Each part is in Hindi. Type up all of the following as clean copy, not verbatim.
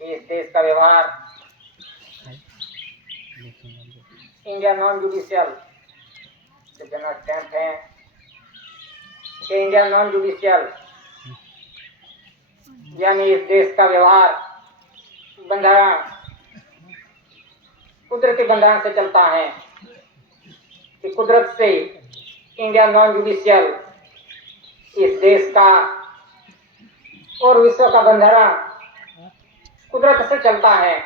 इस देश का व्यवहार इंडिया नॉन जुडिशियल जो जनरल स्टैंप है कि इंडिया नॉन जुडिशियल यानी इस देश का व्यवहार बंधारण कुदरती बंधारण से चलता है कि कुदरत से इंडिया नॉन जुडिशियल इस देश का और विश्व का बंधारण कुदरत से चलता है।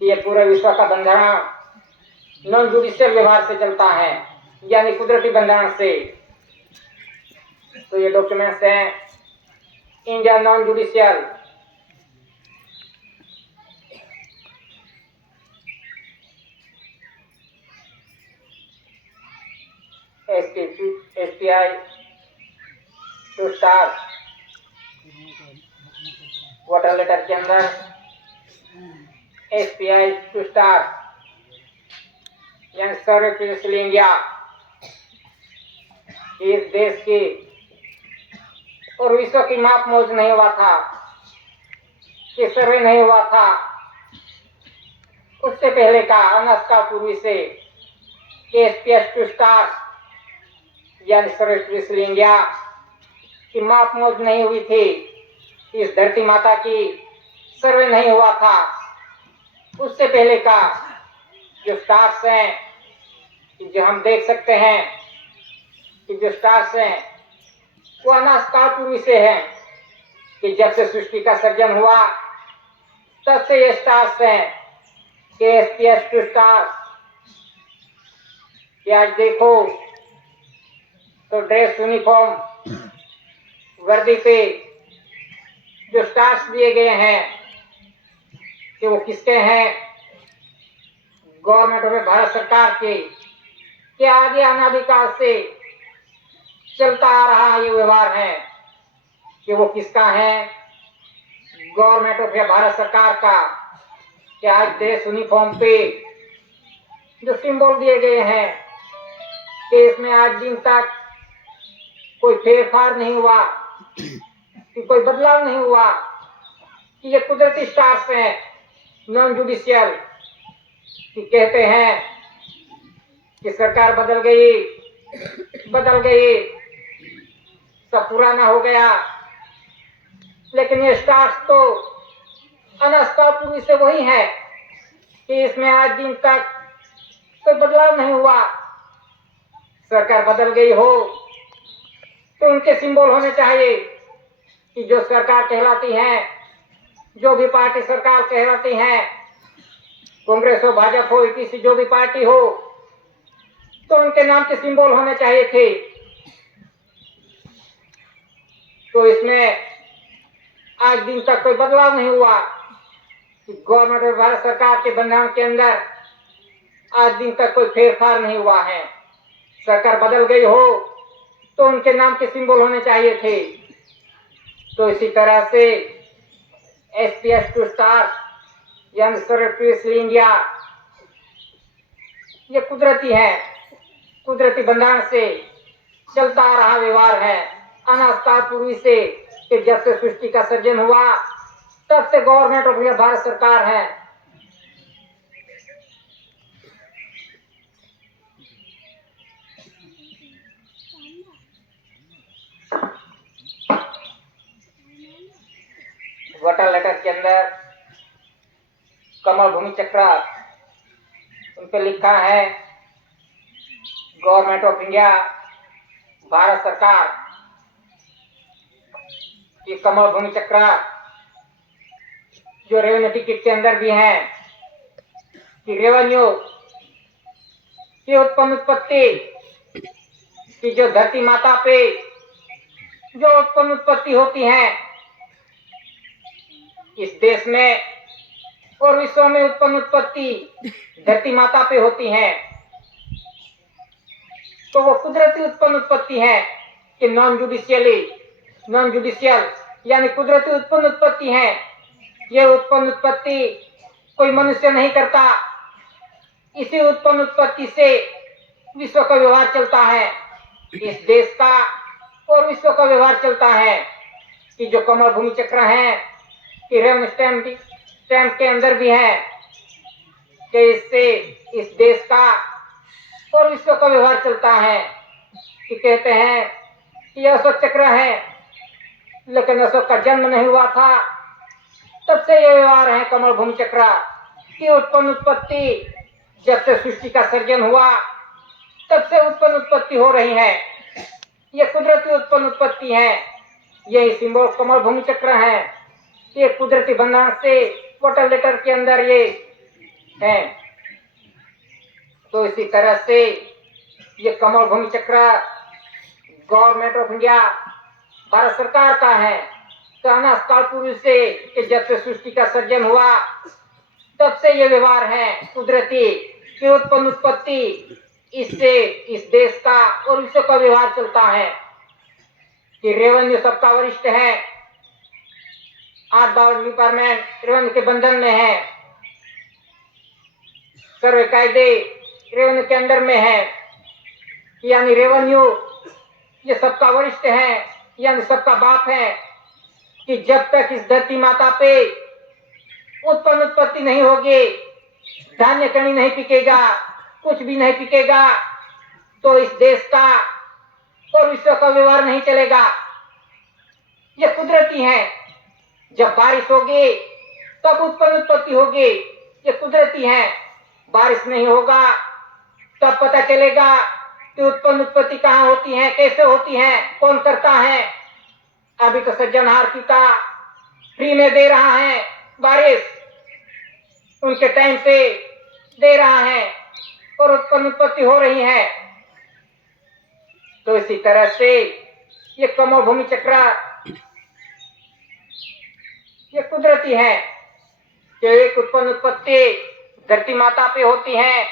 ये पूरे विश्व का बंधारण नॉन जुडिशियल व्यवहार से चलता है यानी कुदरती बंधारण से। तो ये डॉक्यूमेंट्स हैं India non judicial SPI 2 star water letter के अंदर SPI 2 स्टार यानी सर्वे फिजिकल इंडिया इस देश की और विश्व की माप मौज नहीं हुआ था कि सर्वे नहीं हुआ था उससे पहले का अनस का पूर्वी से SPI 2 स्टार यानी सर्वे फिजिकल इंडिया की माप मौज नहीं हुई थी। इस धरती माता की सर्वे नहीं हुआ था उससे पहले का जो स्टार्स हैं जो हम देख सकते हैं कि जो स्टार्स हैं वो अनाज काल पूर्वी से हैं कि जब से सृष्टि का सर्जन हुआ तब से ये स्टार्स हैं कि SPI 2 स्टार्स। कि आज देखो तो ड्रेस यूनिफॉर्म वर्दी पे जो स्टार्स दिए गए हैं कि वो किसके हैं? गवर्नमेंट ऑफ भारत सरकार के आदि अनादिकाल से चलता आ रहा ये व्यवहार है कि वो किसका है? गवर्नमेंट ऑफ भारत सरकार का। कि आज ड्रेस यूनिफॉर्म पे जो सिंबल दिए गए हैं कि इसमें आज दिन तक कोई फेरफार नहीं हुआ कि कोई बदलाव नहीं हुआ कि ये कुदरती स्टार्स हैं नॉन जुडिशियल। कि कहते हैं कि सरकार बदल गई सब पुराना हो गया लेकिन ये स्टार्स तो अनस्तापुरी से वही है कि इसमें आज दिन तक कोई बदलाव नहीं हुआ। सरकार बदल गई हो तो उनके सिंबल होने चाहिए कि जो सरकार कहलाती है जो भी पार्टी सरकार कहलाती है कांग्रेस हो भाजपा हो किसी जो भी पार्टी हो तो उनके नाम के सिंबल होने चाहिए थे। तो इसमें आज दिन तक कोई बदलाव नहीं हुआ कि गवर्नमेंट ऑफ भारत सरकार के बंधारण के अंदर आज दिन तक कोई फेरफार नहीं हुआ है। सरकार बदल गई हो तो उनके नाम के सिंबल होने चाहिए थे। तो इसी तरह से SPI 2 स्टार यानी सर्वे फिजिकल इंडिया ये कुदरती है कुदरती बंधारण से चलता आ रहा व्यवहार है अनास्तार पूर्वी से कि जब से सृष्टि का सर्जन हुआ तब से गवर्नमेंट ऑफ भारत सरकार है। वाटर लेटर के अंदर कमल भूमि चक्र उन पे लिखा है गवर्नमेंट ऑफ इंडिया भारत सरकार की कमल भूमि चक्र जो रेवेन्यू टिकट के अंदर भी है कि रेवेन्यू की उत्पन्न उत्पत्ति की जो धरती माता पे जो उत्पन्न उत्पत्ति होती है इस देश में और विश्व में उत्पन्न उत्पत्ति धरती माता पे होती है तो वो कुदरती उत्पन्न उत्पत्ति है कि नॉन जुडिशियल यानी कुदरती उत्पन्न उत्पत्ति है। ये उत्पन्न उत्पत्ति कोई मनुष्य नहीं करता। इसी उत्पन्न उत्पत्ति से विश्व का व्यवहार चलता है इस देश का और विश्व का व्यवहार चलता है कि जो कमल भूमि चक्र है कि रेवन स्टैम्प के अंदर भी है कि इससे इस देश का और विश्व का व्यवहार चलता है। कि कहते हैं कि यह अशोक चक्र है, लेकिन अशोक का जन्म नहीं हुआ था, तब से ये व्यवहार है कमल भूमि चक्र की उत्पत्ति। जब से सृष्टि का सर्जन हुआ तब से उत्पत्ति हो रही है। ये कुदरती उत्पत्ति है। यही सिंबल कमल भूमि चक्र है। ये कुदरती बंधन से वाटर लेटर के अंदर ये है। तो इसी तरह से ये कमल भूमि चक्र गवर्नमेंट ऑफ इंडिया, भारत सरकार का है। कहना काल पूर्व से कि जब से सृष्टि का सर्जन हुआ तब से ये व्यवहार है कुदरती की उत्पत्ति। इससे इस देश का और विश्व का व्यवहार चलता है। कि रेवेन्यू सबका वरिष्ठ है, 8 डिपार्टमेंट रेवेन्यू के बंधन में है, सर्वे कायदे रेवेन्यू के अंदर में है। यानी रेवेन्यू ये सबका वरिष्ठ है, यानी सबका बाप है। कि जब तक इस धरती माता पे उत्पत्ति नहीं होगी, धान्य कहीं नहीं पिकेगा, कुछ भी नहीं पिकेगा, तो इस देश का और विश्व का व्यवहार नहीं चलेगा। ये कुदरती है। जब बारिश होगी तब उत्पत्ति होगी। ये कुदरती है। बारिश नहीं होगा तब पता चलेगा कि उत्पत्ति कहाँ होती है, कैसे होती है, कौन करता है। अभी तो सज्जनहार पिता फ्री में दे रहा है, बारिश उनके टाइम पे दे रहा है और उत्पत्ति हो रही है। तो इसी तरह से ये कमल भूमि चक्र ये कुदरती है कि एक उत्पत्ति धरती माता पे होती है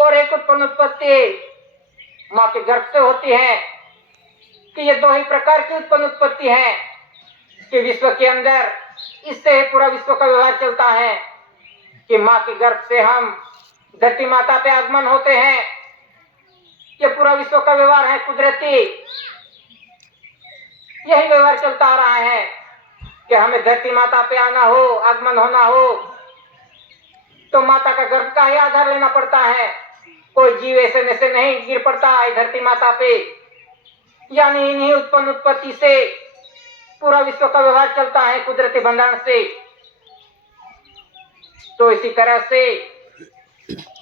और एक उत्पत्ति माँ के गर्भ से होती है। कि ये दो ही प्रकार की उत्पत्ति है कि विश्व के अंदर इससे पूरा विश्व का व्यवहार चलता है। कि माँ के गर्भ से हम धरती माता पे आगमन होते हैं। ये पूरा विश्व का व्यवहार है कुदरती। यही व्यवहार चलता आ रहा है कि हमें धरती माता पे आना हो, आगमन होना हो, तो माता का गर्भ का ही आधार लेना पड़ता है। कोई जीव ऐसे से नहीं गिर पड़ता है धरती माता पे। यानी इन्हीं उत्पत्ति से पूरा विश्व का व्यवहार चलता है कुदरती भंडार से। तो इसी तरह से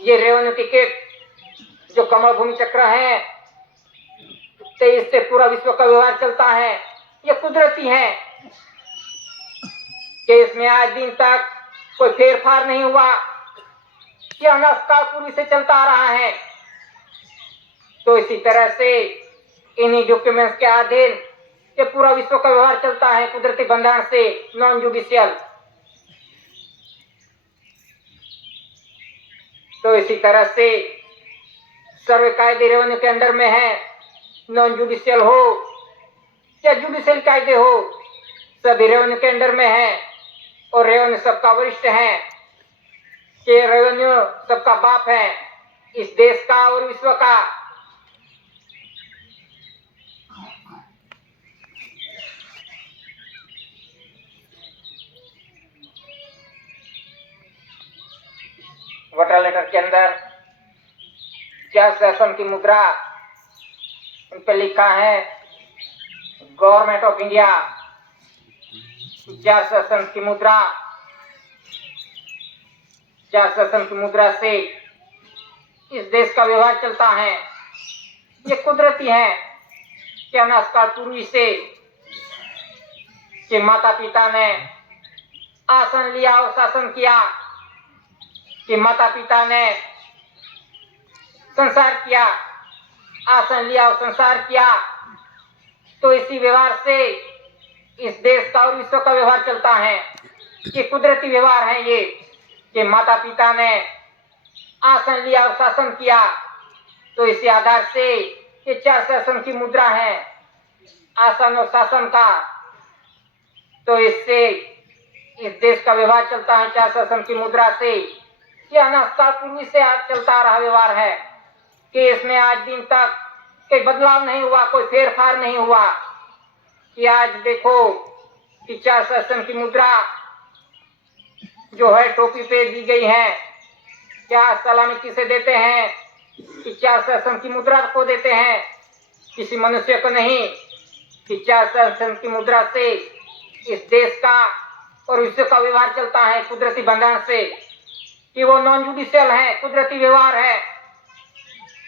ये रेवेन्यू टिकट जो कमल भूमि चक्र है, तो इससे पूरा विश्व का व्यवहार चलता है। ये कुदरती है कि इसमें आज दिन तक कोई फेरफार नहीं हुआ। यह अनास्काल पूर्व से चलता आ रहा है। तो इसी तरह से इन्हीं डॉक्यूमेंट्स के अधीन ये पूरा विश्व का व्यवहार चलता है कुदरती बंधन से, नॉन जुडिशियल। तो इसी तरह से सर्वे कायदे रेवेन्यू के अंदर में है, नॉन जुडिशियल हो या जुडिशियल कायदे हो, सभी रेवेन्यू के अंदर में है। और रेवेन्यू सबका वरिष्ठ है कि रेवेन्यू सबका बाप है इस देश का और विश्व का। वाटर लेटर के अंदर क्या शासन की मुद्रा इन पे लिखा है गवर्नमेंट ऑफ इंडिया। क्या शासन की मुद्रा, क्या शासन की मुद्रा से इस देश का व्यवहार चलता है। ये कुदरती है कि अनास्काल पूर्वी से कि माता पिता ने आसन लिया और शासन किया। कि माता पिता ने संसार किया, आसन लिया और संसार किया। तो इसी व्यवहार से इस देश का और विश्व का व्यवहार चलता है। ये कुदरती व्यवहार है ये कि माता पिता ने आसन लिया और शासन किया। तो इसी आधार से ये 4 शासन की मुद्रा है, आसन और शासन का। तो इससे इस देश का व्यवहार चलता है 4 शासन की मुद्रा से। ये अनास्काल पूर्वी से आज चलता आ रहा व्यवहार है कि इसमें आज दिन तक कोई बदलाव नहीं हुआ, कोई फेरफार नहीं हुआ। कि आज देखो कि 4 शासन की मुद्रा जो है टोपी पे दी गई है, क्या सलामी किसे देते हैं कि क्या शासन की मुद्रा को देते हैं, किसी मनुष्य को नहीं। कि क्या शासन की मुद्रा से इस देश का और विश्व का व्यवहार चलता है कुदरती बंधन से, कि वो नॉन जुडिशियल है, कुदरती व्यवहार है,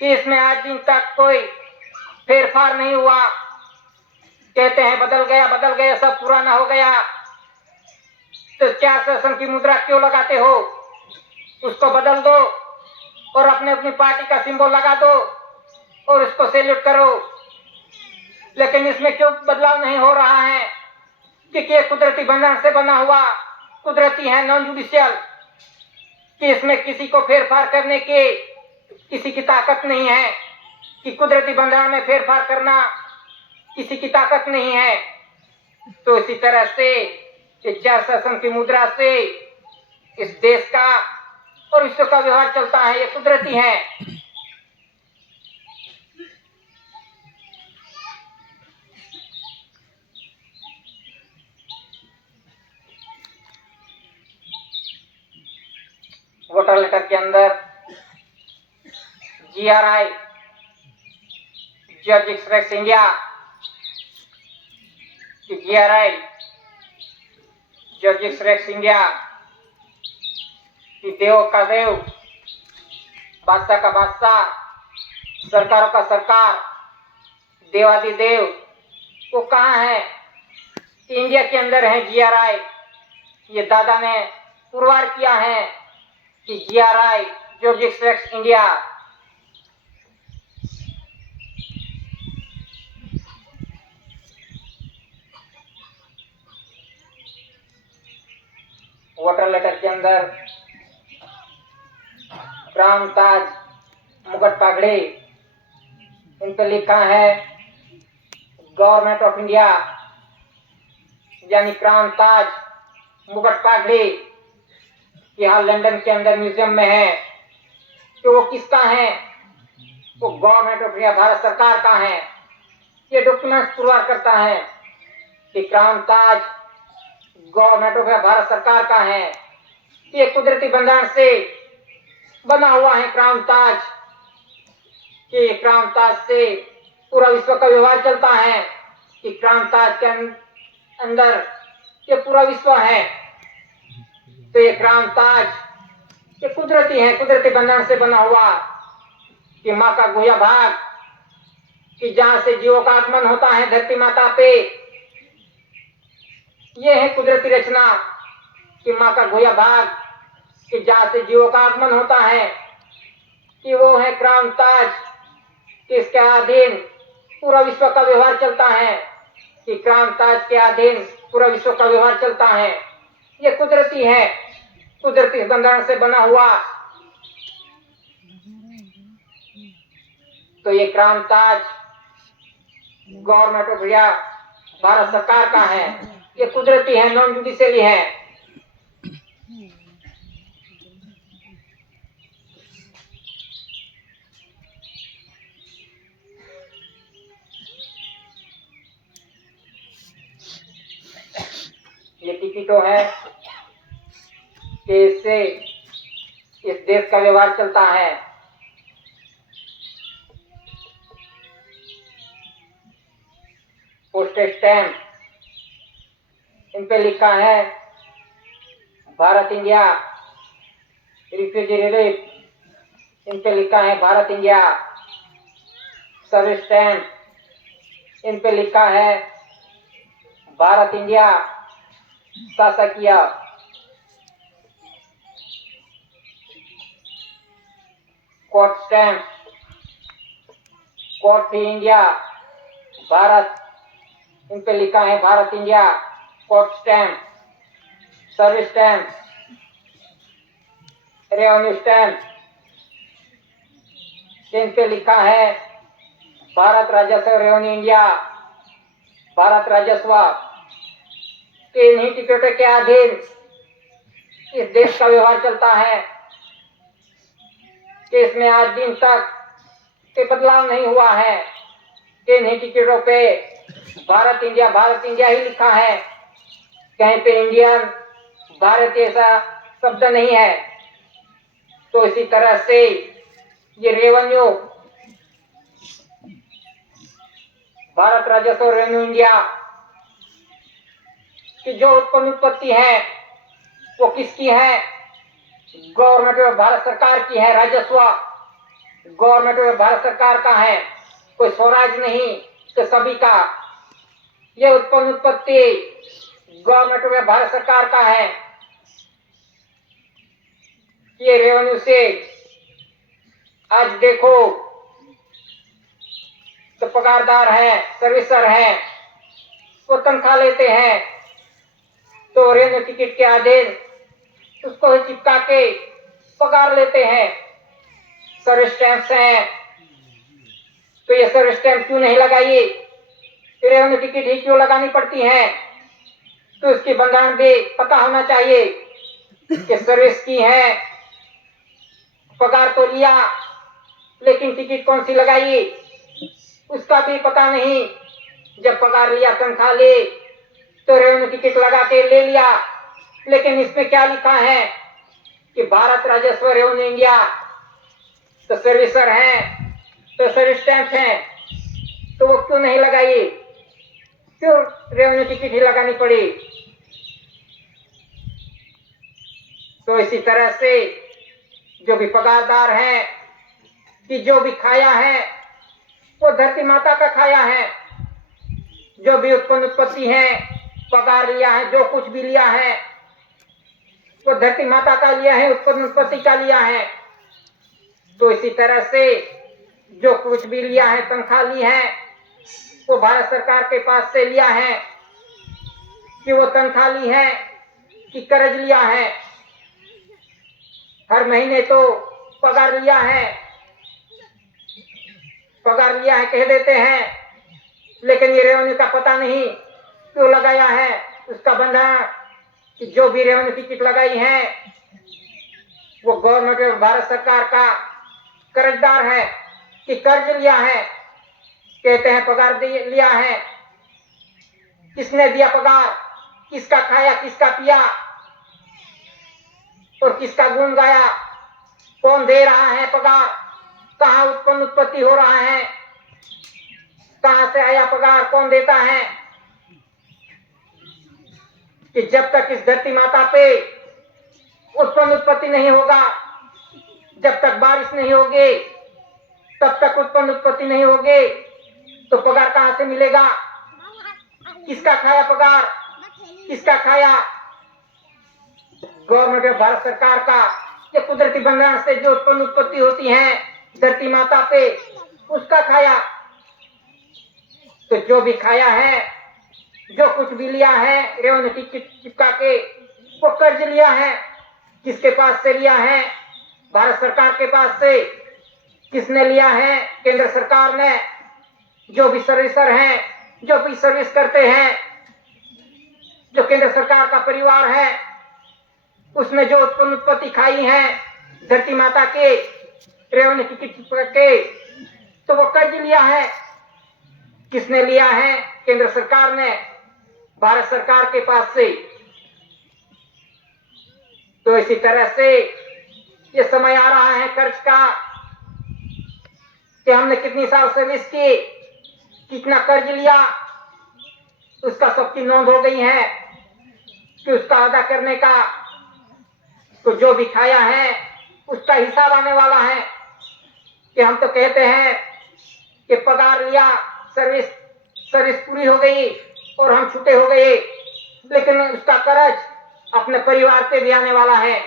कि इसमें आज दिन तक कोई फेरफार नहीं हुआ। कहते हैं बदल गया, सब पुराना हो गया। तो क्या शासन की मुद्रा क्यों लगाते हो? उसको बदल दो और अपने अपनी पार्टी का सिंबल लगा दो और उसको सैल्यूट करो। लेकिन इसमें क्यों बदलाव नहीं हो रहा है? क्योंकि ये कुदरती बंधन से बना हुआ कुदरती है, नॉन जुडिशियल, कि इसमें किसी को फेरफार करने की किसी की ताकत नहीं है, कि कुदरती बंधन में फेरफार करना किसी की ताकत नहीं है। तो इसी तरह से चार शासन की मुद्रा से इस देश का और विश्व का व्यवहार चलता है, ये कुदरती है। वोटर लेटर के अंदर GRI जॉर्ज एक्सप्रेस इंडिया की GRI जॉर्ज एक्सप्रेस इंडिया की देव का देव, बादशाह का बादशाह, सरकारों का सरकार, देवादिदेव, वो कहाँ है? इंडिया के अंदर है GRI। ये दादा ने पुरवार किया है कि GRI George express India. Voter letter के अंदर क्राउन ताज मुकुट पगड़ी, इन पे लिखा है गवर्नमेंट ऑफ इंडिया, यानी क्राउन ताज मुकुट पगड़ी। यहाँ लंदन के अंदर म्यूजियम में है। तो वो किसका है? वो गवर्नमेंट ऑफ इंडिया, भारत सरकार का है। ये डॉक्यूमेंट पुरवार करता है कि crown Taj government of India, Bharat सरकार का है। ये कुदरती बंधन से बना हुआ है क्राउन ताज, कि क्राउन ताज से पूरा विश्व का व्यवहार चलता है, कि क्राउन ताज के अंदर ये पूरा विश्व है। तो ये क्राउन ताज ये कुदरती है, कुदरती बंधन से बना हुआ, कि माँ का गुह्य भाग, कि जहां से जीवों का आगमन होता है धरती माता पे, ये है कुदरती रचना, कि माँ का गुह्य भाग, कि जहां से जीवों का आगमन होता है, कि वो है क्राउन ताज, कि इसके अधीन पूरा विश्व का व्यवहार चलता है, कि क्राउन ताज के अधीन पूरा विश्व का व्यवहार चलता है। ये कुदरती है, कुदरती बंधन से बना हुआ। तो ये crown Taj government of India, Bharat सरकार का है। ये कुदरती है, नॉन जुडिशियली है। ये टिकटों है कि इससे इस देश का व्यवहार चलता है। पोस्टेज स्टैम्प, इन पे लिखा है भारत इंडिया, रिफ्यूजी रिलीफ, इन पे लिखा है भारत इंडिया। सर्विस स्टैम्प, इन पे लिखा है भारत इंडिया शासकीय। Court stamp, court fee India Bharat, इन पे लिखा है Bharat India. Court stamp, service stamp, revenue stamp, इन पे लिखा है भारत राजस्व रेवेन्यू इंडिया, भारत राजस्व। के इन्हीं टिकटों के अधीन इस देश का व्यवहार चलता है, कि इसमें आज दिन तक कोई बदलाव नहीं हुआ है, कि इन्हीं टिकटों पे भारत इंडिया ही लिखा है। कहीं पे इंडियन, भारत ऐसा शब्द नहीं है। तो इसी तरह से ये रेवेन्यू, भारत राजस्व रेवेन्यू इंडिया की जो उत्पत्ति है वो किसकी है? गवर्नमेंट ऑफ भारत सरकार की है। राजस्व गवर्नमेंट ऑफ भारत सरकार का है, कोई स्वराज नहीं, तो सभी का। यह उत्पत्ति गवर्नमेंट ऑफ भारत सरकार का है। ये रेवेन्यू से आज देखो तो पगारदार हैं, सर्विसर हैं, वो तनख्वाह लेते हैं, तो रेवेन्यू टिकट के अधीन उसको ही चिपका के पगार लेते हैं। सर्विस स्टैंप्स हैं, तो ये सर्विस स्टैंप क्यों नहीं लगाई? रेवेन्यू टिकट ही क्यों लगानी पड़ती है? तो इसकी बंधारण भी पता होना चाहिए कि सर्विस की है, पगार तो लिया, लेकिन टिकट कौन सी लगाई उसका भी पता नहीं। जब पगार लिया, तनख्वाह ली, तो रेवेन्यू टिकट लगा के ले लिया, लेकिन इसमें क्या लिखा है कि भारत राजस्व रेवेन्यू इंडिया, तो सर्विसर हैं, तो सर्विस स्टैंप है, तो वो क्यों नहीं लगाई? क्यों रेवेन्यू टिकट ही लगानी पड़ी? तो इसी तरह से जो भी पगारदार हैं कि जो भी खाया है वो धरती माता का खाया है। जो भी उत्पत्ति है, पगार लिया है, जो कुछ भी लिया है वो धरती माता का लिया है, उत्पत्ति का लिया है। तो इसी तरह से जो कुछ भी लिया है, तनख्वाह ली है, वो भारत सरकार के पास से लिया है कि वो तनख्वाह ली है कि कर्ज लिया है। हर महीने तो पगार लिया है कह देते हैं, लेकिन ये रेवेन्यू का पता नहीं क्यों लगाया है। उसका बंधन कि जो भी रेवेन्यू टिकट लगाई है वो गवर्नमेंट ऑफ भारत सरकार का कर्जदार है कि कर्ज लिया है। कहते हैं पगार लिया है, किसने दिया पगार? किसका खाया, किसका पिया और किसका गुण गाया? कौन दे रहा है पगार? कहाँ उत्पत्ति हो रहा है? कहाँ से आया पगार? कौन देता है? कि जब तक इस धरती माता पे उत्पत्ति नहीं होगा, जब तक बारिश नहीं होगी, तब तक उत्पत्ति नहीं होगी, तो पगार कहाँ से मिलेगा? किसका खाया पगार? किसका खाया? गवर्नमेंट ऑफ भारत सरकार का। ये कुदरती बंधन से जो उत्पत्ति होती है धरती माता पे, उसका खाया। तो जो भी खाया है, जो कुछ भी लिया है, रेवेन्यू टिकट चिपका के, वो कर्ज लिया है। किसके पास से लिया है? भारत सरकार के पास से। किसने लिया है? केंद्र सरकार ने। जो भी सर्विसर हैं, जो भी सर्विस करते हैं, जो केंद्र सरकार का परिवार है, उसने जो उत्पत्ति खाई है धरती माता के रेवेन्यू टिकट चिपका के, तो वो कर्ज लिया है। किसने लिया है? केंद्र सरकार ने, भारत सरकार के पास से। तो इसी तरह से ये समय आ रहा है कर्ज का कि हमने कितनी साल सर्विस की, कितना कर्ज लिया, उसका सबकी नोंद हो गई है कि उसका अदा करने का। तो जो भी खाया है उसका हिसाब आने वाला है। कि हम तो कहते हैं कि पगार लिया, सर्विस पूरी हो गई और हम छूटे हो गए, लेकिन उसका कर्ज अपने परिवार पे भी आने वाला है।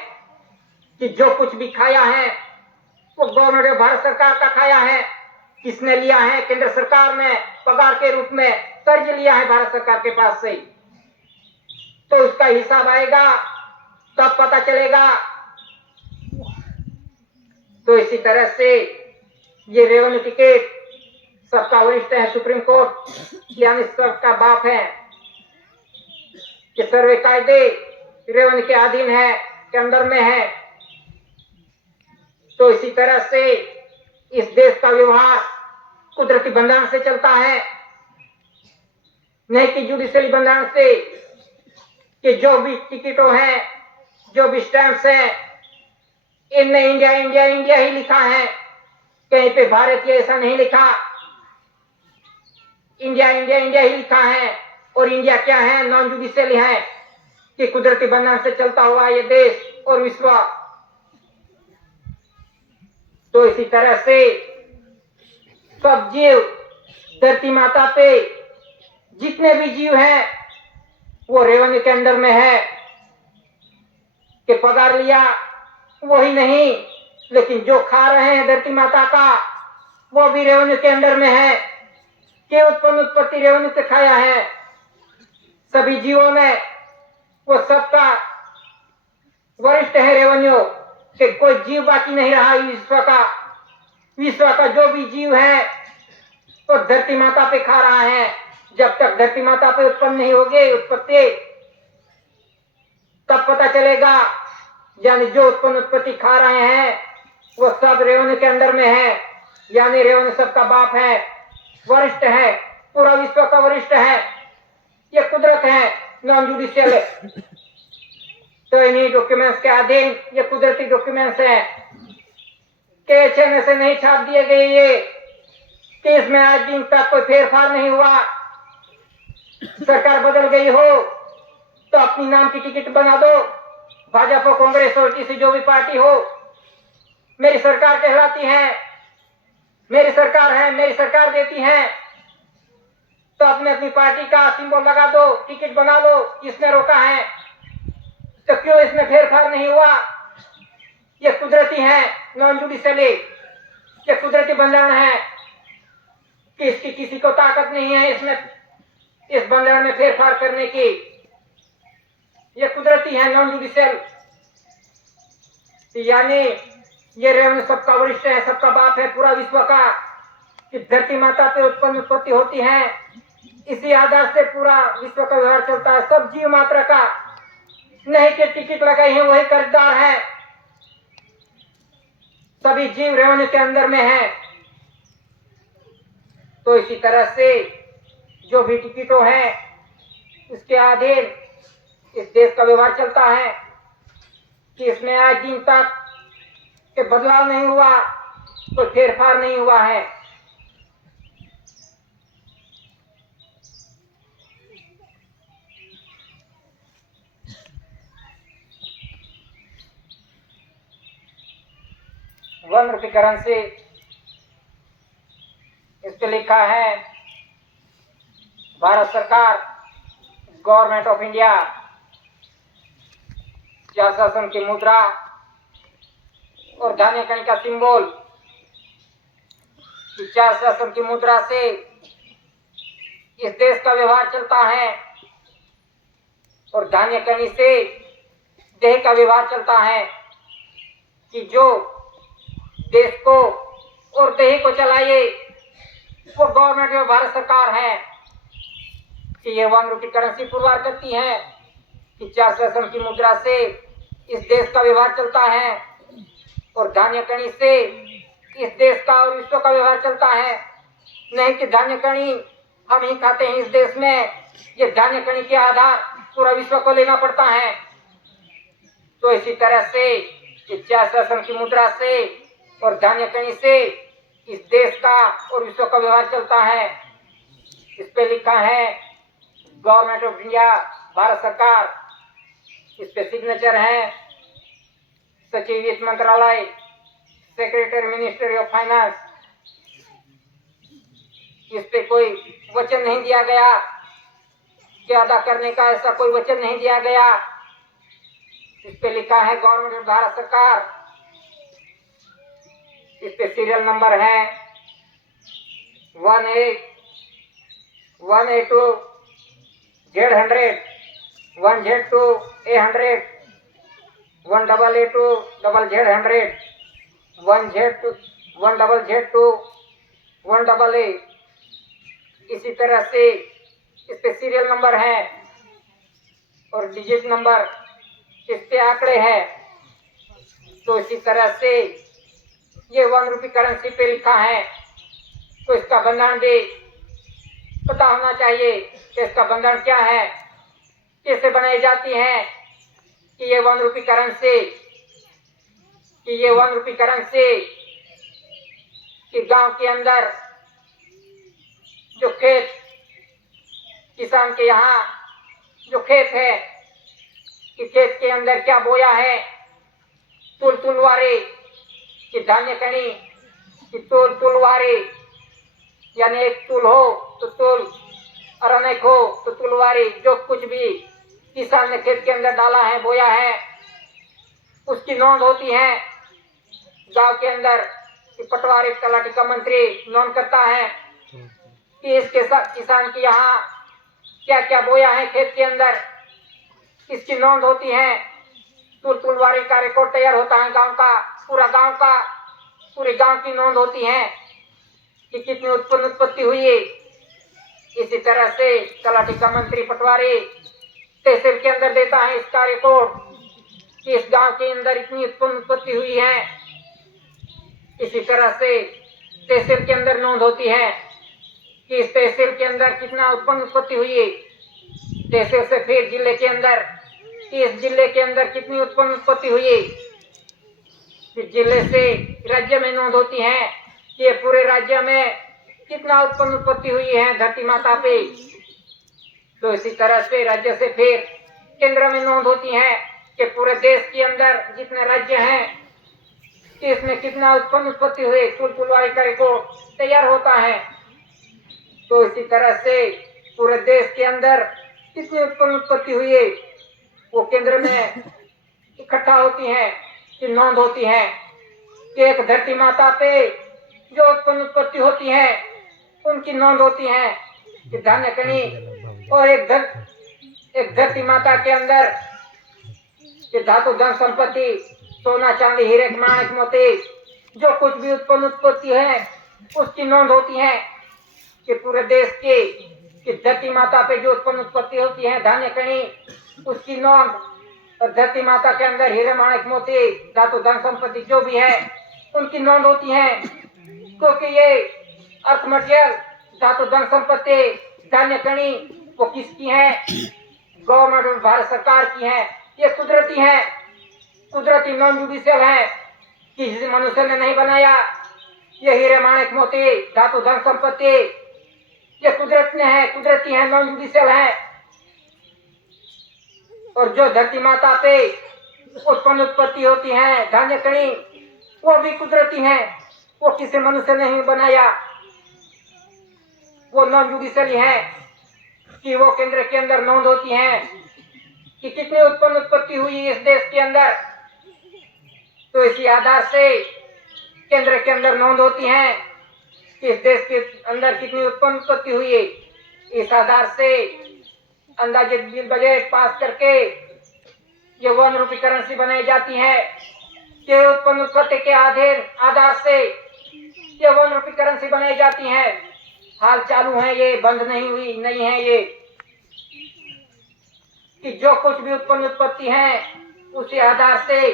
कि जो कुछ भी खाया है वो गवर्नमेंट ऑफ भारत सरकार का खाया है। किसने लिया है? केंद्र सरकार ने पगार के रूप में कर्ज लिया है भारत सरकार के पास से। तो उसका हिसाब आएगा, तब पता चलेगा। तो इसी तरह से ये रेवेन्यू टिकट सबका वरिष्ठ है, सुप्रीम कोर्ट, यानी सबका बाप है कि सर्वे कायदे रेवेन्यू के अधीन है, के अंदर में है। तो इसी तरह से इस देश का व्यवहार कुदरती बंधन से चलता है, नहीं कि जुडिशियली बंधन से। कि जो भी टिकटों है जो भी स्टैम्प्स हैं इनमें इंडिया इंडिया इंडिया ही लिखा है, कहीं पे भारतीय ऐसा नहीं लिखा। इंडिया इंडिया इंडिया ही लिखा है। और इंडिया क्या है? नॉन जुडिशियल है कि कुदरती बंधन से चलता हुआ ये देश और विश्व। तो इसी तरह से सब जीव, धरती माता पे जितने भी जीव हैं वो रेवेन्यू के अंडर में है कि पगार लिया वही नहीं, लेकिन जो खा रहे हैं धरती माता का वो भी रेवेन्यू के अंडर में है कि उत्पन्न उत्पत्ति रेवेन्यू से खाया है। सभी जीवों में वो सबका वरिष्ठ है रेवेन्यू कि कोई जीव बाकी नहीं रहा विश्व का जो भी जीव है तो धरती माता पे खा रहा है। जब तक धरती माता पे उत्पन्न नहीं होगी उत्पत्ति, तब पता चलेगा। यानी जो उत्पन्न उत्पत्ति खा रहे हैं वो सब रेवेन्यू के अंदर में है, यानी रेवेन्यू सबका बाप है, वरिष्ठ है, पूरा विश्व का वरिष्ठ है। ये कुदरत है, नॉन जुडिशियल है। तो इन्हीं डॉक्यूमेंट्स के अधीन ये कुदरती डॉक्यूमेंट्स है के छेने से नहीं छाप दिए गए ये कि इसमें आज दिन तक कोई फेरफार नहीं हुआ। सरकार बदल गई हो तो अपनी नाम की टिकट बना दो, भाजपा कांग्रेस और किसी जो भी पार्टी हो, मेरी सरकार कहलाती है, मेरी सरकार है, मेरी सरकार देती है, तो अपने अपनी पार्टी का सिंबल लगा दो, टिकट बना लो। किसने रोका है? तो क्यों इसमें फेरफार नहीं हुआ? ये कुदरती है, नॉन जुडिशियली, ये कुदरती बंधन है कि इसकी किसी को ताकत नहीं है इसमें इस बंधन में फेरफार करने की। ये कुदरती है, नॉन जुडिशियल, यानी ये रेवेन्यू सबका वरिष्ठ है, सबका बाप है, पूरा विश्व का। कि धरती माता पे उत्पन्न उत्पत्ति होती है, इसी आधार से पूरा विश्व का व्यवहार चलता है। सब जीव मात्र का नहीं कि टिकट लगाई है वही कर्जदार है, सभी जीव रेवेन्यू के अंदर में है। तो इसी तरह से जो भी टिकटों है इसके अधीन इस देश का व्यवहार चलता है कि इसमें आज दिन तक के बदलाव नहीं हुआ, कोई फेरफार नहीं हुआ है। ₹1 करेंसी इस पे लिखा है भारत सरकार, गवर्नमेंट ऑफ इंडिया, चार शासन की मुद्रा और धान्य कणी का सिंबल। चार शासन की मुद्रा से इस देश का व्यवहार चलता है और धान्य कणी से देह का व्यवहार चलता है कि जो देश को और देह को चलाइए वो गवर्नमेंट में भारत सरकार है। कि ये ₹1 करेंसी पुरवार करती है कि चार शासन की मुद्रा से इस देश का व्यवहार चलता है और धान्य कणी से इस देश का और विश्व का व्यवहार चलता है। नहीं कि धान्य कणी हम ही खाते हैं इस देश में, ये धान्य कणी के आधार पूरा विश्व को लेना पड़ता है। तो इसी तरह से चार शासन की मुद्रा से और धान्य कणी से इस देश का और विश्व का व्यवहार चलता है। इस पे लिखा है गवर्नमेंट ऑफ इंडिया, भारत सरकार। इस पे सिग्नेचर है सचिव वित्त मंत्रालय, सेक्रेटरी मिनिस्ट्री ऑफ फाइनेंस। इस पे कोई वचन नहीं दिया गया कि अदा करने का, ऐसा कोई वचन नहीं दिया गया। इस पे लिखा है गवर्नमेंट ऑफ भारत सरकार। इस पे सीरियल नंबर है 18182 Z100 1Z2 A100 188 Z100 1Z2 1AA। इसी तरह से इस पे सीरियल नंबर है और डिजिट नंबर, इस पे आंकड़े हैं। तो इसी तरह से ये ₹1 करेंसी पे लिखा है, तो इसका बंधन भी पता होना चाहिए कि इसका बंधन क्या है, कैसे बनाई जाती है, कि ये 1 रुपये करेंसी कि गांव के अंदर जो खेत किसान के यहाँ जो खेत है कि खेत के अंदर क्या बोया है, तुलवारे कि धान्य कणी कि तुलवारे, यानी एक तुल हो तो तुल और अनेक हो तो तुलवारी, जो कुछ भी किसान ने खेत के अंदर डाला है, बोया है, उसकी नोंद होती है गांव के अंदर कि पटवारी तलाटी का मंत्री नोंद करता है कि इसके किसान के यहाँ क्या क्या बोया है खेत के अंदर, इसकी नोंद होती है। तुलवारी का रिकॉर्ड तैयार होता है गांव का, पूरे गांव की नोंद होती है कि कितनी उत्पत्ति हुई है। इसी तरह से तलाटी का मंत्री पटवारी तहसील के अंदर देता है इसका रिकॉर्ड कि इस गांव के अंदर इतनी उत्पत्ति हुई है। इसी तरह से तहसील के अंदर नोंद होती है कि इस तहसील के अंदर कितना उत्पत्ति हुई है। तहसील से फिर जिले के अंदर कि इस जिले के अंदर कितनी उत्पत्ति हुई है। फिर जिले से राज्य में नोंद होती है कि ये पूरे राज्य में कितना उत्पत्ति हुई है धरती माता पे। तो इसी तरह से राज्य से फिर केंद्र में नोंद होती है कि पूरे देश के अंदर जितने राज्य हैं कि इसमें कितना उत्पत्ति हुई, तुलवारी का रिकॉर्ड तैयार होता है। तो इसी तरह से पूरे देश के अंदर कितनी उत्पत्ति हुई है वो केंद्र में इकट्ठा होती है कि नोंद होती है कि एक धरती माता पे जो उत्पत्ति होती है उनकी नोंद होती है कि धान्य कणी, और एक धरती माता के अंदर कि धातु धन संपत्ति, सोना चांदी हीरे माणिक मोती, जो कुछ भी उत्पत्ति है उसकी नोंद होती है कि पूरे देश की कि धरती माता पे जो उत्पत्ति होती है धान्य कणी, उसकी नोंद, और धरती माता के अंदर हीरे माणिक मोती, धातु धन संपत्ति जो भी है उनकी नोंद होती है। क्योंकि ये अर्थ मटेरियल, धातु धन संपत्ति, धान्य कणी वो किसकी है? गवर्नमेंट और भारत सरकार की है। ये कुदरती नॉन जुडिशियल है, किसी मनुष्य ने नहीं बनाया। ये हीरे माणिक मोती, धातु धन संपत्ति ये कुदरती है, नॉन जुडिशियल है। और जो धरती माता पे उत्पत्ति होती है धान्य कणी वो भी कुदरती है, वो किसी मनुष्य ने नहीं बनाया। वो नॉन जुडिशियल है कि वो केंद्र के अंदर नोंद होती है कि कितनी उत्पत्ति हुई इस देश के अंदर। तो इसी आधार से केंद्र के अंदर नोंद होती है कि इस देश के अंदर कितनी उत्पत्ति हुई है। इस आधार से अंदाजित बिल बजट पास करके ये 1 रुपये करेंसी बनाई जाती है कि उत्पत्ति के आधार से ये 1 रुपये करेंसी बनाई जाती है। हाल चालू है, ये बंद नहीं है ये कि जो कुछ भी उत्पत्ति है उसी आधार से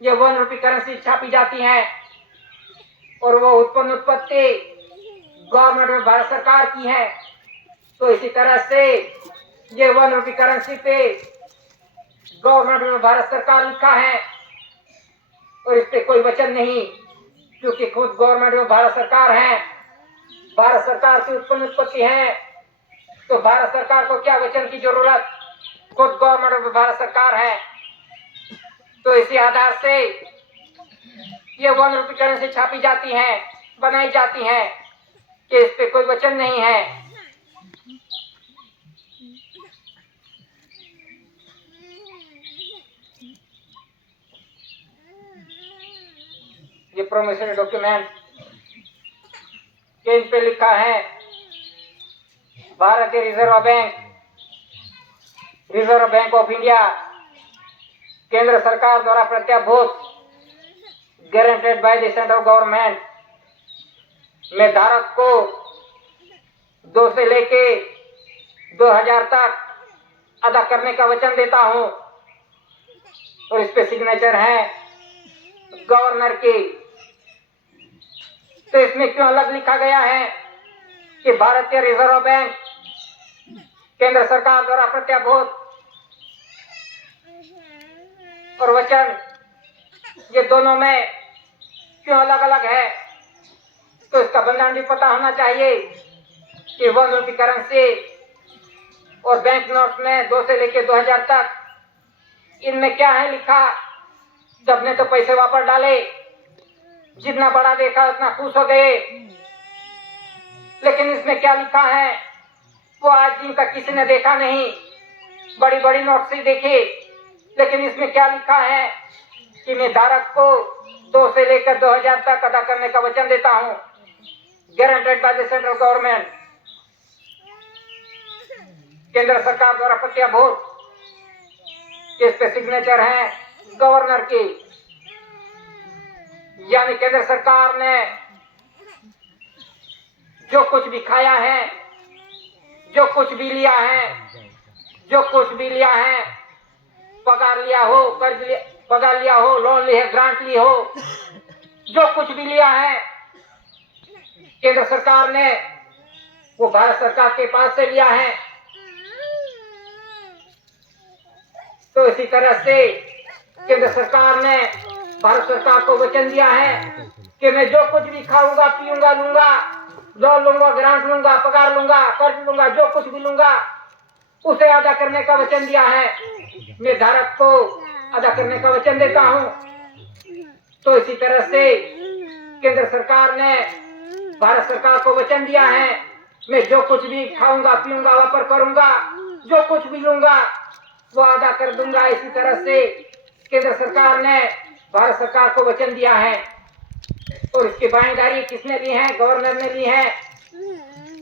ये 1 रुपये करेंसी छापी जाती है। और वो उत्पत्ति गवर्नमेंट और भारत सरकार की है। तो इसी तरह से ये 1 रुपये करेंसी पे गवर्नमेंट और भारत सरकार लिखा है और इस पे कोई वचन नहीं, क्योंकि खुद गवर्नमेंट और भारत सरकार है। भारत सरकार की उत्पत्ति है तो भारत सरकार को क्या वचन की जरूरत, खुद गवर्नमेंट और भारत सरकार है। तो इसी आधार से ये 1 रुपये करेंसी छापी जाती है, बनाई जाती है कि इस पे कोई वचन नहीं है। ये प्रोमिसरी डॉक्यूमेंट इन पे लिखा है भारतीय रिजर्व बैंक ऑफ इंडिया केंद्र सरकार द्वारा प्रत्याभूत guaranteed by the central government में धारक को 2 से लेके 2000 तक अदा करने का वचन देता हूं। और इस पे सिग्नेचर है गवर्नर की। तो इसमें क्यों अलग लिखा गया है कि भारतीय रिजर्व बैंक केंद्र सरकार द्वारा प्रत्याभूत और वचन, ये दोनों में क्यों अलग अलग है, तो इसका बंधन भी पता होना चाहिए कि 1 रुपये करेंसी और बैंक नोट में 2 से लेकर 2000 तक, इनमें क्या है लिखा। सबने तो पैसे वापस डाले, जितना बड़ा देखा उतना खुश हो गए, लेकिन इसमें क्या लिखा है वो आज दिन तक किसी ने देखा नहीं। बड़ी बड़ी नोट से देखे, लेकिन इसमें क्या लिखा है कि मैं धारक को 2 से लेकर 2000 तक अदा करने का वचन देता हूं, guaranteed by the central government. केंद्र सरकार द्वारा प्रत्याभूत, इस पे सिग्नेचर है गवर्नर की। यानी केंद्र सरकार ने जो कुछ भी खाया है, जो कुछ भी लिया है, जो कुछ भी लिया है, पगार लिया हो, पगार लिया हो, लोन लिया, ग्रांट ली हो, जो कुछ भी लिया है केंद्र सरकार ने, वो भारत सरकार के पास से लिया है। तो इसी तरह से केंद्र सरकार ने भारत सरकार को वचन दिया है कि मैं जो कुछ भी खाऊंगा, पीऊंगा, लूंगा, लोन लूंगा, ग्रांट लूंगा, पगार लूंगा, कर्ज लूंगा, जो कुछ भी लूंगा उसे अदा करने का वचन दिया है। मैं धारक को अदा करने का वचन देता हूं। तो इसी तरह से केंद्र सरकार ने भारत सरकार को वचन दिया है, मैं जो कुछ भी खाऊंगा, पीऊंगा, वापर करूंगा, जो कुछ भी लूंगा वो अदा कर दूंगा। इसी तरह से केंद्र सरकार ने भारत सरकार को वचन दिया है। और इसकी बाईदारी किसने ली है? गवर्नर ने ली है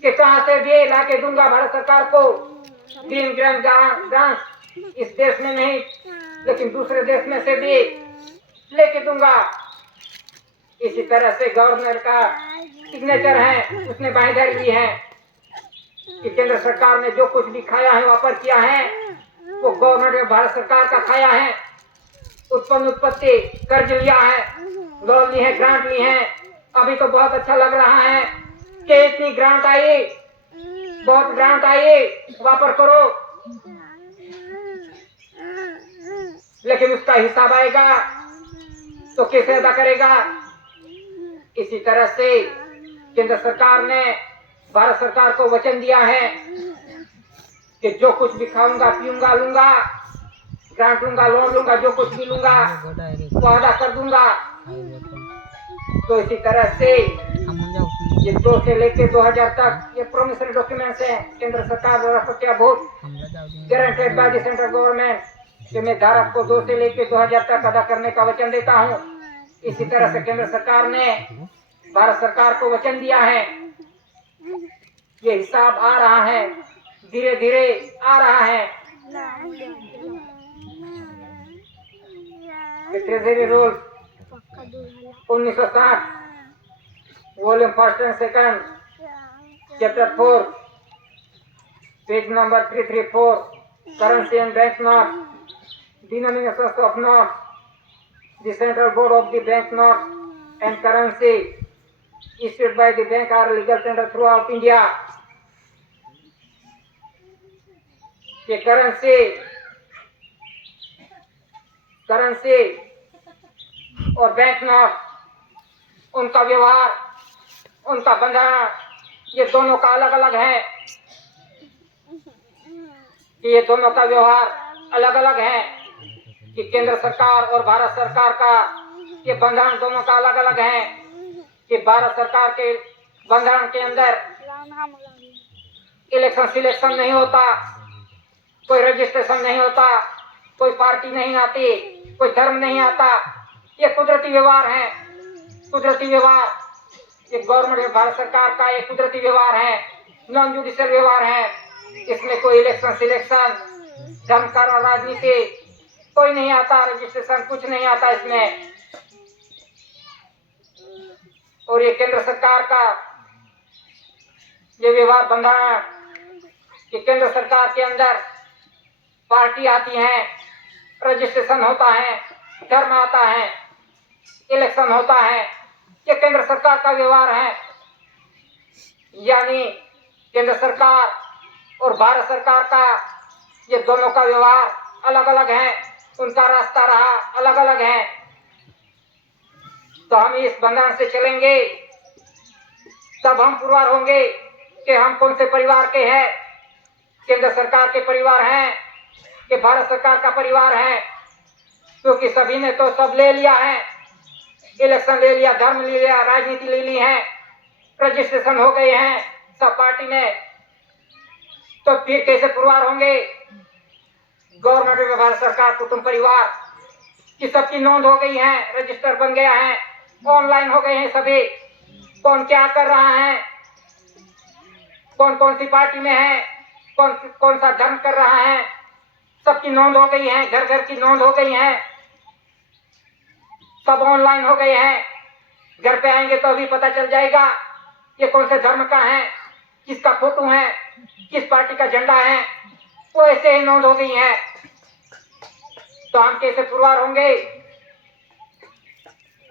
कि कहां से भी ला के दूंगा भारत सरकार को। 3 ग्रांट इस देश में नहीं, लेकिन दूसरे देश में से भी लेके दूंगा। इसी तरह से गवर्नर का सिग्नेचर है, उसने बाईदारी ली है कि केंद्र सरकार ने जो कुछ भी खाया है, वापर किया है, वो गवर्नमेंट ने भारत सरकार का खाया है। उत्पन्न उत्पत्ति, कर्ज लिया है, लोन ली है, ग्रांट ली है। अभी तो बहुत अच्छा लग रहा है कि इतनी ग्रांट आई, बहुत ग्रांट आई, वापर करो, लेकिन उसका हिसाब आएगा तो कैसे अदा करेगा? इसी तरह से केंद्र सरकार ने भारत सरकार को वचन दिया है कि जो कुछ भी खाऊंगा, पीऊंगा, लूंगा, ग्रांट लूंगा, लोन लूंगा, जो कुछ भी लूंगा वो अदा कर दूंगा। तो इसी तरह से ये 2 से लेकर 2000 तक ये प्रोमिसरी डॉक्यूमेंट्स हैं केंद्र सरकार द्वारा प्रत्याभूत, guaranteed by the central government, कि मैं धारक को 2 से लेकर 2000 तक अदा करने का वचन देता हूं। इसी तरह से केंद्र सरकार ने भारत सरकार को वचन दिया है। ये हिसाब आ रहा है, धीरे धीरे आ रहा है। Treasury rule 1960 volume 1 and 2 chapter 4 page number 334 currency and bank note denominations of notes, the central board of the bank notes and currency issued by the bank are legal tender throughout India. ये करेंसी और बैंक नोट, उनका व्यवहार, उनका बंधन, ये दोनों का अलग अलग है। ये दोनों का व्यवहार अलग अलग है कि केंद्र सरकार और भारत सरकार का ये बंधन दोनों का अलग अलग है। कि भारत सरकार के बंधन के अंदर इलेक्शन सिलेक्शन नहीं होता, कोई रजिस्ट्रेशन नहीं होता, कोई पार्टी नहीं आती, कोई धर्म नहीं आता। ये कुदरती व्यवहार है। कुदरती व्यवहार, ये गवर्नमेंट भारत सरकार का एक कुदरती व्यवहार है, नॉन जुडिशियल व्यवहार है। इसमें कोई इलेक्शन सिलेक्शन, धर्म का राजनीति कोई नहीं आता, रजिस्ट्रेशन कुछ नहीं आता इसमें। और ये केंद्र सरकार का ये व्यवहार बंधन कि केंद्र सरकार के अंदर पार्टी आती है, रजिस्ट्रेशन होता है, धर्म आता है, इलेक्शन होता है। ये केंद्र सरकार का व्यवहार है। यानी केंद्र सरकार और भारत सरकार का ये दोनों का व्यवहार अलग अलग है। उनका रास्ता रहा अलग अलग है। तो हम इस बंधन से चलेंगे, तब हम पुरवार होंगे कि हम कौन से परिवार के हैं, केंद्र सरकार के परिवार हैं कि भारत सरकार का परिवार है। क्योंकि सभी ने तो सब ले लिया है, इलेक्शन ले लिया, धर्म ले लिया, राजनीति ले ली है, रजिस्ट्रेशन हो गए हैं सब पार्टी में। तो फिर कैसे पुरवार होंगे? गवर्नमेंट में भारत सरकार कुटुंब परिवार की सबकी नोंद हो गई है, रजिस्टर बन गया है, ऑनलाइन हो गए हैं सभी। कौन क्या कर रहा है, कौन कौन सी पार्टी में है, कौन कौन सा धर्म कर रहा है, सबकी नोंद हो गई है, घर घर की नोंद हो गई है, सब ऑनलाइन हो गए हैं। घर पे आएंगे तो अभी पता चल जाएगा ये कौन से धर्म का है, किसका फोटो है, किस पार्टी का झंडा है, वो ऐसे ही नोंद हो गई है। तो हम कैसे पुरवार होंगे?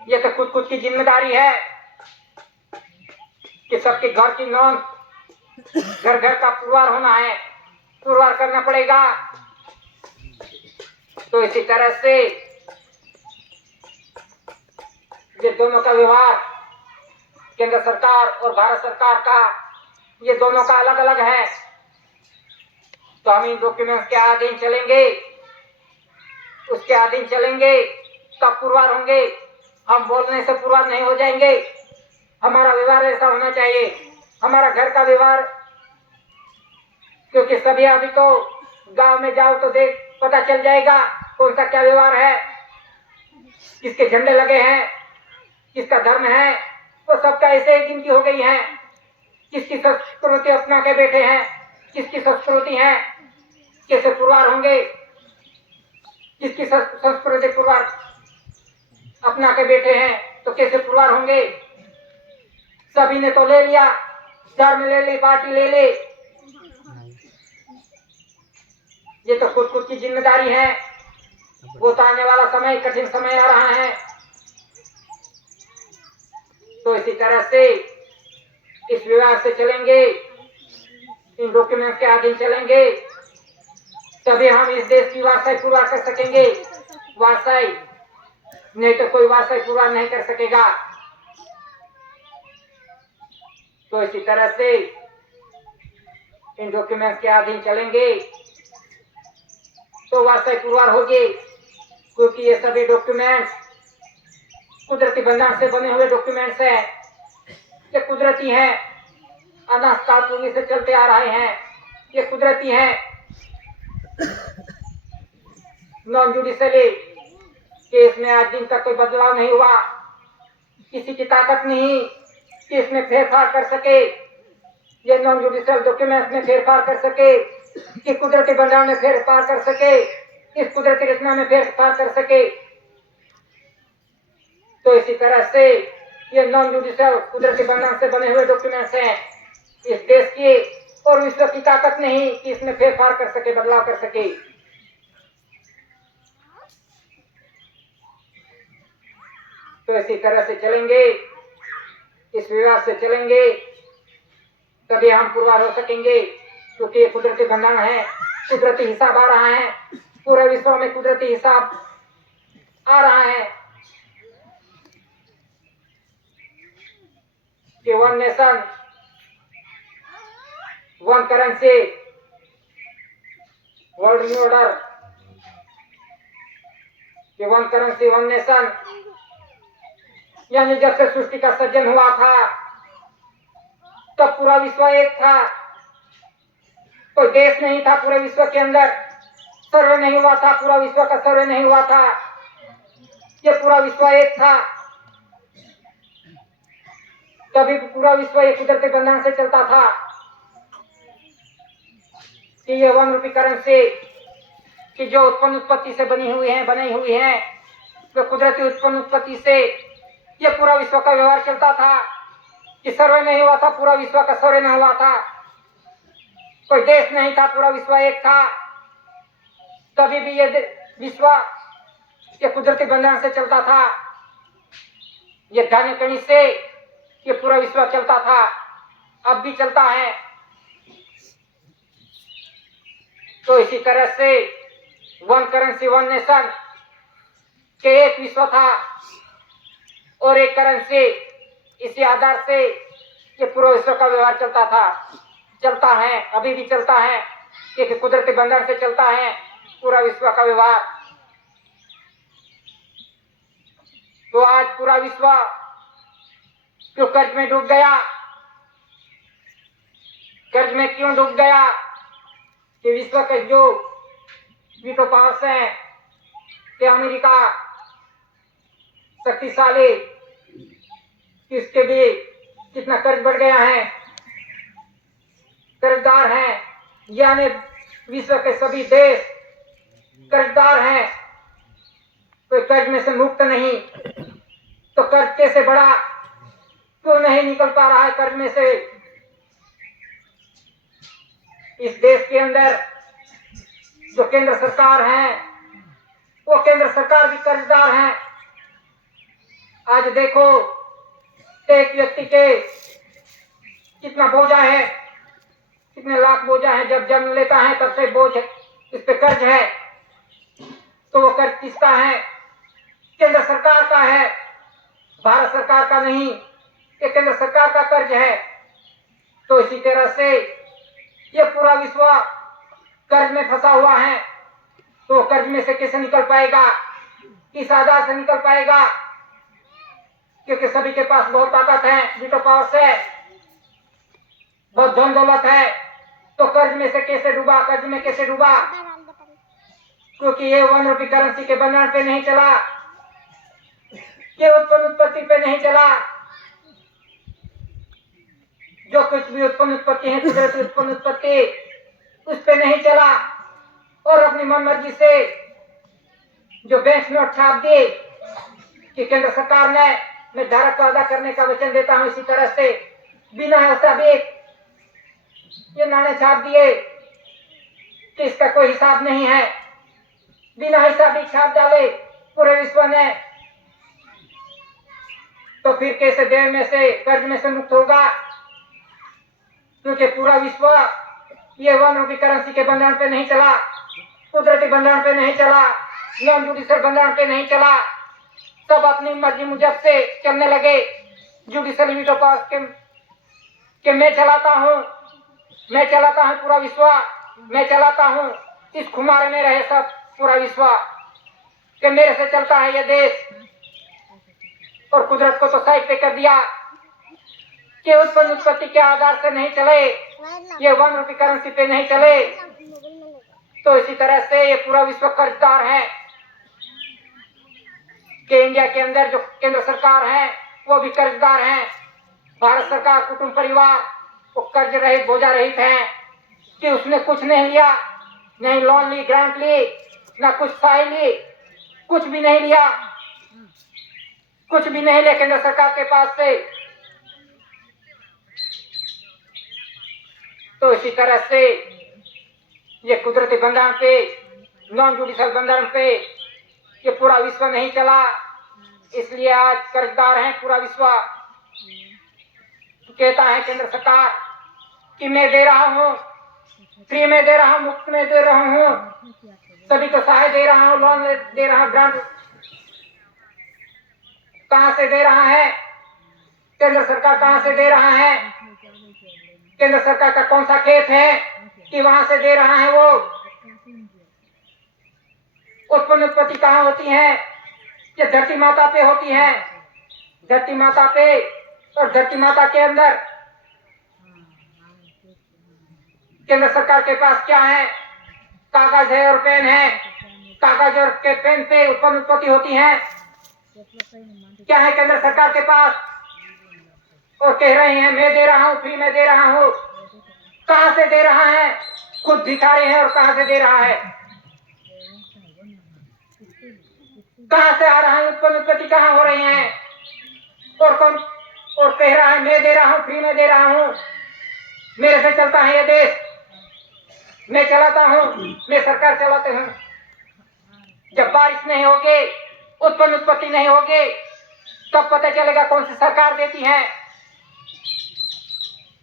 ये तो खुद खुद की जिम्मेदारी है कि सबके घर की नोंद, घर घर का पुरवार होना है, पुरवार करना पड़ेगा। तो इसी तरह से ये दोनों का व्यवहार, केंद्र सरकार और भारत सरकार का, ये दोनों का अलग अलग है। तो हम इन डॉक्यूमेंट्स के अधीन चलेंगे, उसके अधीन चलेंगे, तब पुरवार होंगे। हम बोलने से पुरवार नहीं हो जाएंगे। हमारा व्यवहार ऐसा होना चाहिए, हमारा घर का व्यवहार। क्योंकि सभी अभी तो गांव में जाओ तो देख पता चल जाएगा कौन सा क्या व्यवहार है, किसके झंडे लगे हैं, किसका धर्म है, तो सबका ऐसे ही गिनती हो गई है। किसकी संस्कृति अपना के बैठे हैं, किसकी संस्कृति है, कैसे पुरवार होंगे? किसकी संस्कृति पुरवार अपना के बैठे हैं तो कैसे पुरवार होंगे? सभी ने तो ले लिया, धर्म ले ली, पार्टी ले ली। ये तो खुद खुद की जिम्मेदारी है। वो तो आने वाला समय कठिन समय आ रहा है। तो इसी तरह से इस विवाद से चलेंगे, इन डॉक्यूमेंट के अधीन चलेंगे, तभी हम इस देश की वारसाई पुरवार कर सकेंगे। वारसाई नहीं तो कोई वारसाई पुरवार नहीं कर सकेगा। तो इसी तरह से इन डॉक्यूमेंट के अधीन चलेंगे तो वारसाई पुरवार होगी। क्योंकि ये सभी डॉक्यूमेंट्स कुदरती बंधन से बने हुए डॉक्यूमेंट्स हैं, ये कुदरती हैं, अनाथ काल पूर्वी से चलते आ रहे हैं, ये कुदरती हैं। नॉन जुडिशियली केस में आज दिन तक कोई बदलाव नहीं हुआ, किसी की ताकत नहीं कि इसमें फेरफार कर सके, ये नॉन जुडिशियल डॉक्यूमेंट्स में फेरफार कर सके, कि कुदरती बंधन में फेरफार कर सके, इस कुदरती रचना में फेरफार कर सके। तो इसी तरह से ये नॉन जुडिशियल कुदरती बंधन से बने हुए डॉक्यूमेंट्स हैं। इस देश की और विश्व की ताकत नहीं कि इसमें फेरफार कर सके, बदलाव कर सके। तो इसी तरह से चलेंगे, इस विवाद से चलेंगे, तभी हम पुरवार हो सकेंगे। क्योंकि ये कुदरती बंधन है, कुदरती हिसाब आ रहा है, पूरे विश्व में कुदरती हिसाब आ रहा है कि one nation one currency, world new order, कि वन करेंसी वन नेशन, यानी जब से सृष्टि का सृजन हुआ था तब पूरा विश्व एक था, कोई देश नहीं था पूरे विश्व के अंदर, सर्वे नहीं हुआ था, पूरा विश्व का सर्वे नहीं हुआ था, ये पूरा विश्व एक था। तभी पूरा विश्व एक कुदरती बंधन से चलता था कि ये वन रूपी करेंसी कि जो उत्पन्न उत्पत्ति से बनाई हुई है, तो कुदरती उत्पन्न उत्पत्ति से ये पूरा विश्व का व्यवहार चलता था कि सर्वे नहीं हुआ था, पूरा विश्व का सर्वे नहीं हुआ था, कोई देश नहीं था, पूरा विश्व एक था। तभी भी ये विश्व ये कुदरती बंधन से चलता था, ये धन कणी से ये पूरा विश्व चलता था, अब भी चलता है। तो इसी तरह से वन करेंसी वन नेशन के एक विश्व था और एक करेंसी, इसी आधार से ये पूरे विश्व का व्यवहार चलता है, अभी भी चलता है, क्योंकि कुदरती बंधन से चलता है पूरा विश्व का व्यवहार। तो आज पूरा विश्व क्यों कर्ज में डूब गया? कर्ज में क्यों डूब गया? कि विश्व के जो वीटो पावर्स हैं, कि अमेरिका शक्तिशाली, इसके भी कितना कर्ज बढ़ गया है, कर्जदार हैं, यानी विश्व के सभी देश कर्जदार हैं, कोई कर्ज में से मुक्त नहीं। तो कर्ज कैसे बढ़ा? क्यों नहीं निकल पा रहा है कर्ज में से? इस देश के अंदर जो केंद्र सरकार है, वो केंद्र सरकार भी कर्जदार है। आज देखो एक व्यक्ति के कितना बोझा है, कितने लाख बोझा है, जब जन्म लेता है तब से बोझ इस पे कर्ज है। तो वो कर्ज किसका है? केंद्र सरकार का है, भारत सरकार का नहीं, ये केंद्र सरकार का कर्ज है। तो इसी तरह से ये पूरा विश्व कर्ज में फंसा हुआ है। तो कर्ज में से कैसे निकल पाएगा? किस आधार से निकल पाएगा? क्योंकि सभी के पास बहुत ताकत है, वीटो पावर्स है, बहुत धन दौलत है। तो कर्ज में से कैसे डूबा? कर्ज में कैसे डूबा? क्योंकि ये 1 रुपये करेंसी के बंधन पे नहीं चला, ये उत्पन्न उत्पत्ति पे नहीं चला। जो कुछ भी उत्पन्न उत्पत्ति है, कुदरती उत्पन्न उत्पत्ति, उस पे नहीं चला। और अपनी मन मर्जी से जो बैंक नोट छाप दी कि केंद्र सरकार ने मैं धारक को अदा करने का वचन देता हूं, इसी तरह से बिना हिसाबी ये नाणे छाप दिए कि इसका कोई हिसाब नहीं है, बिना हिसाबी छाप डाले पूरे विश्व ने। तो फिर कैसे देश में से कर्ज में से मुक्त होगा? क्योंकि पूरा विश्व ये 1 रुपये करेंसी के बंधन पे नहीं चला, कुदरती बंधन पे नहीं चला, नॉन जुडिशियल बंधन पे नहीं चला। सब अपनी मर्जी मुजब से चलने लगे। जुडिशियल वीटो पावर्स के मैं चलाता हूं पूरा विश्व, मैं चलाता हूं। इस खुमारे में रहे सब पूरा विश्व कि मेरे से चलता है ये देश। और कुदरत को तो साइड पे कर दिया कि उत्पन्न उत्पत्ति के आधार से नहीं चले, ये 1 रुपये करेंसी पे नहीं चले। तो इसी तरह से ये पूरा विश्व कर्जदार है कि इंडिया के अंदर जो केंद्र सरकार है वो भी कर्जदार है। भारत सरकार कुटुंब परिवार वो कर्ज रहित, बोझा रहित है कि उसने कुछ नहीं लिया, नहीं लोन ली, ग्रांट ली, ना कुछ सहाय ली, कुछ भी नहीं लिया, कुछ भी नहीं लिया केंद्र सरकार के पास से। तो इसी तरह से ये कुदरती बंधन पे, नॉन जुडिशियल बंधन पे ये पूरा विश्व नहीं चला। इसलिए आज कर्जदार है पूरा विश्व। कहता है केंद्र सरकार कि मैं दे रहा हूँ, फ्री में दे रहा हूँ, मुफ्त में दे रहा हूँ, सभी को सहाय दे रहा हूँ, लोन दे रहा हूँ, ग्रांट। कहां से दे रहा है केंद्र सरकार? कहां से दे रहा है? केंद्र सरकार का कौन सा खेत है कि वहां से दे रहा है? वो उत्पन्न उत्पत्ति कहां होती है? ये धरती माता पे होती है, धरती माता पे। और धरती माता के अंदर केंद्र सरकार के पास क्या है? कागज है और पेन है। कागज और के पेन पे उत्पन्न उत्पत्ति होती है। क्या है केंद्र सरकार के पास? और कह रहे हैं मैं दे रहा हूं, फ्री में दे रहा हूं। कहां से दे रहा है? खुद भिखारी है और कहां से दे रहा है? कहां से आ रहा है? उत्पन्न उत्पत्ति कहां हो रही है? और कौन? और कह रहा है मैं दे रहा हूं, फ्री में दे रहा हूं, मेरे से चलता है ये देश, मैं चलाता हूं, मैं सरकार चलाते हूं। जब बारिश नहीं होगी, उत्पन्न उत्पत्ति नहीं होगी, तब पता चलेगा कौन सी सरकार देती है।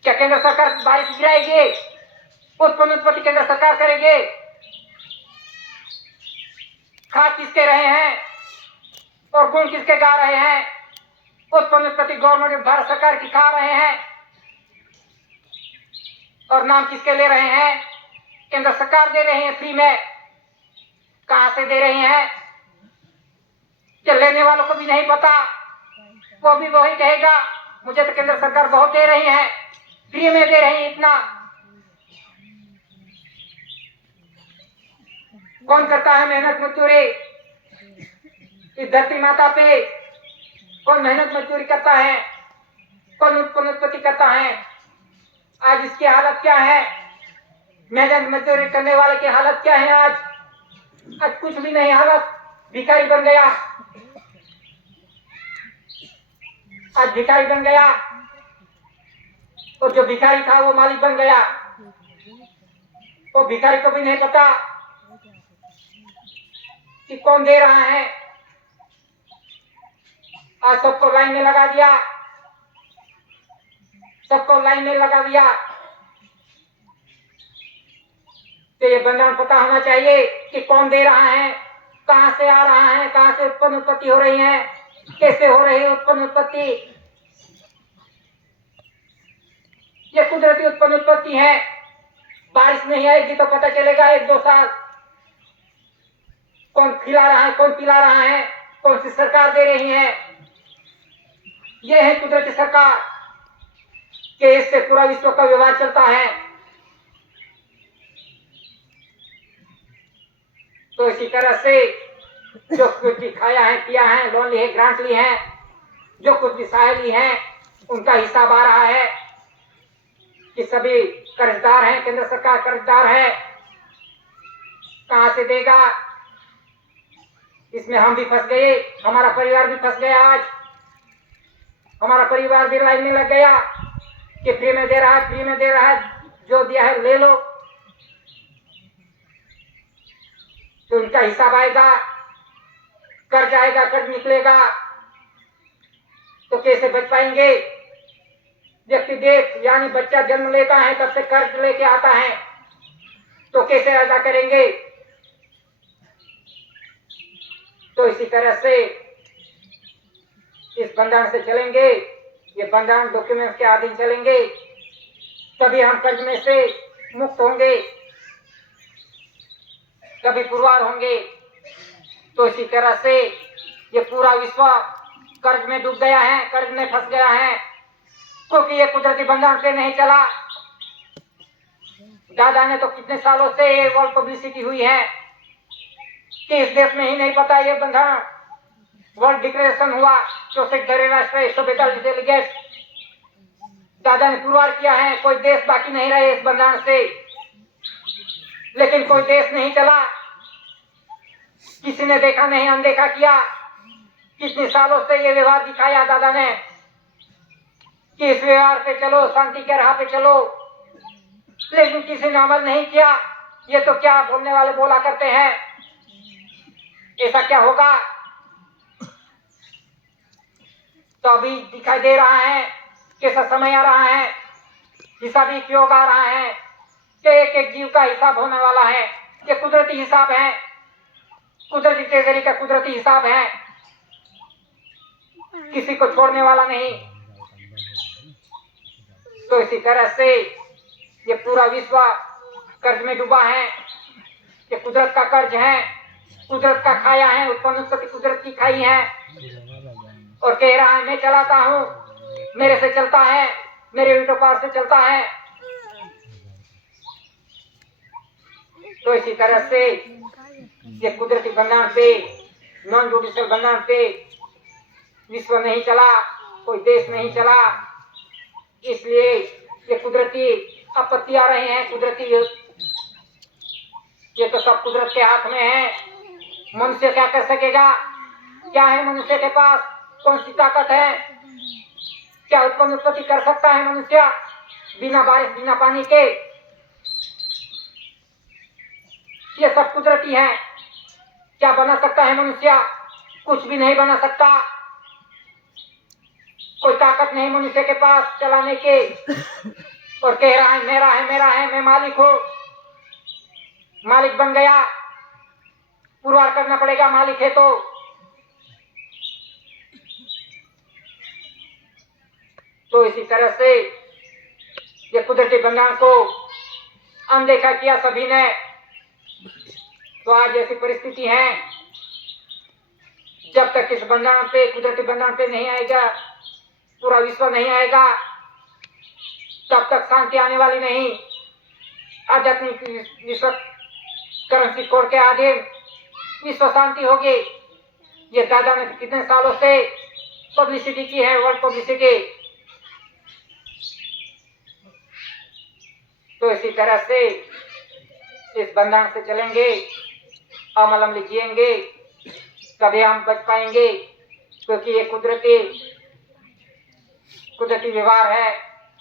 क्या केंद्र सरकार बारिश गिराएगी? उत्पन्न उत्पत्ति केंद्र सरकार करेगी? खा किसके रहे हैं और गुण किसके गा रहे हैं? उत्पन्न उत्पत्ति गवर्नमेंट भारत सरकार की खा रहे हैं और नाम किसके ले रहे हैं? केंद्र सरकार दे रही है फ्री में। कहां से दे रही है कि लेने वालों को भी नहीं पता, वो भी वही कहेगा मुझे तो केंद्र सरकार बहुत दे रही है, फ्री में दे रही है इतना। कौन करता है मेहनत मजदूरी इस धरती माता पे? कौन मेहनत मजदूरी करता है? कौन उत्पन्न उत्पत्ति करता है? आज इसकी हालत क्या है? मेहनत मजदूरी करने वाले की हालत क्या है? आज कुछ भी नहीं, हालत भिखारी बन गया। आज भिखारी बन गया और जो भिखारी था वो मालिक बन गया। वो भिखारी को भी नहीं पता कि कौन दे रहा है। आज सबको लाइन में लगा दिया, सबको लाइन में लगा दिया। तो ये बंधन पता होना चाहिए कि कौन दे रहा है, कहां से आ रहा है, कहां से उत्पन्न उत्पत्ति हो रही है, कैसे हो रही है उत्पन्न उत्पत्ति। ये कुदरती उत्पन्न उत्पत्ति है। बारिश नहीं आएगी तो पता चलेगा 1-2 साल कौन खिला रहा है, कौन पिला रहा है, कौन सी सरकार दे रही है। ये है कुदरती सरकार कि इससे पूरा विश्व का व्यवहार चलता है। तो इसी तरह से जो कुछ भी खाया है, पिया है, लोन ली है, ग्रांट ली है, जो कुछ भी सहायता ली है, उनका हिसाब आ रहा है कि सभी कर्जदार हैं, केंद्र सरकार कर्जदार है। कहां से देगा? इसमें हम भी फंस गए, हमारा परिवार भी फंस गया। आज हमारा परिवार भी लाइन में लग गया कि फ्री में दे रहा है, फ्री में दे रहा है, जो दिया है ले लो। तो उनका हिसाब आएगा, कर्ज आएगा, कर्ज निकलेगा तो कैसे बच पाएंगे? व्यक्ति देख यानी बच्चा जन्म लेता है तब से कर्ज लेके आता है तो कैसे अदा करेंगे? तो इसी तरह से इस बंधन से चलेंगे, ये बंधन डॉक्यूमेंट के अधीन चलेंगे, तभी हम कर्ज में से मुक्त होंगे, कभी पुरवार होंगे। तो इसी तरह से ये पूरा विश्व कर्ज में डूब गया है, कर्ज में फंस गया है, क्योंकि ये कुदरती बंधन से नहीं चला। दादा ने तो कितने सालों से ये वर्ल्ड पब्लिसिटी हुई है कि इस देश में ही नहीं पता ये बंधन। वर्ल्ड डिक्लेरेशन हुआ 64 धरे राष्ट्र 142 डेलीगेट। दादा ने पुरवार किया है, कोई देश बाकी नहीं रहे इस बंधन से, लेकिन कोई देश नहीं चला, किसी ने देखा नहीं, अनदेखा किया। कितने सालों से ये व्यवहार दिखाया दादा ने कि इस व्यवहार पे चलो, शांति के राह पे चलो, लेकिन किसी ने अमल नहीं किया। ये तो क्या बोलने वाले बोला करते हैं, ऐसा क्या होगा? तो अभी दिखाई दे रहा है कैसा समय आ रहा है, हिसाबी योग आ रहा है कि एक एक जीव का हिसाब होने वाला है। ये कुदरती हिसाब है, कुदरती ट्रेजरी का कुदरती हिसाब है, किसी को छोड़ने वाला नहीं। तो इसी तरह से ये पूरा विश्व कर्ज में डूबा है, ये कुदरत का कर्ज है, कुदरत का खाया है, उत्पन्न उत्पत्ति कुदरत की खाई है और कह रहा है मैं चलाता हूँ, मेरे से चलता है, मेरे वीटो पार से चलता है। तो इसी तरह से ये कुदरती बंधन पे, नॉन जुडिशियल बंधन पे विश्व नहीं चला, कोई देश नहीं चला। इसलिए ये कुदरती आपत्ति आ रहे हैं, कुदरती ये तो सब कुदरत के हाथ में है। मनुष्य क्या कर सकेगा? क्या है मनुष्य के पास? कौन सी ताकत है? क्या उत्पन्न उत्पत्ति कर सकता है मनुष्य बिना बारिश बिना पानी के? ये सब कुदरती है। क्या बना सकता है मनुष्य? कुछ भी नहीं बना सकता। कोई ताकत नहीं मनुष्य के पास चलाने के, और कह रहा है मेरा है, मैं मालिक हूं, मालिक बन गया, पुरवार करना पड़ेगा, मालिक है तो इसी तरह से ये कुदरती बंगाल को अनदेखा किया सभी ने, तो आज ऐसी परिस्थिति है, जब तक इस बंगाल पे, कुदरती बंगाल पे नहीं आएगा, पूरा विश्व नहीं आएगा, तब तक शांति आने वाली नहीं। आध्यात्मिक विश्व करेंसी कोड के अधीन विश्व शांति होगी। ये दादा ने कितने सालों से पब्लिसिटी की है, वर्ल्ड पब्लिसिटी। तो इसी तरह से इस बंधन से चलेंगे, अमल अमली जिएंगे, तभी हम बच पाएंगे, क्योंकि ये कुदरती व्यवहार है,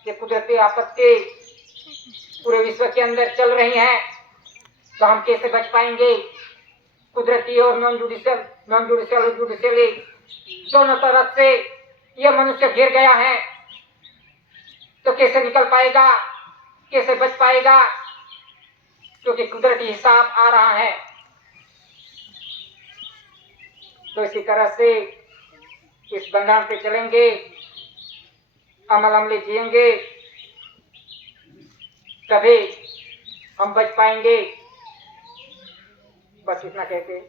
ये कुदरती आपत्ति पूरे विश्व के अंदर चल रही है, तो हम कैसे बच पाएंगे? कुदरती और नॉन जुडिशियली दोनों तरफ से यह मनुष्य घिर गया है, तो कैसे निकल पाएगा, कैसे बच पाएगा? क्योंकि कुदरती हिसाब आ रहा है। तो इसी तरह से इस बंधन पे चलेंगे, अमल अमली जिएंगे, तभी हम बच पाएंगे। बस इतना कहते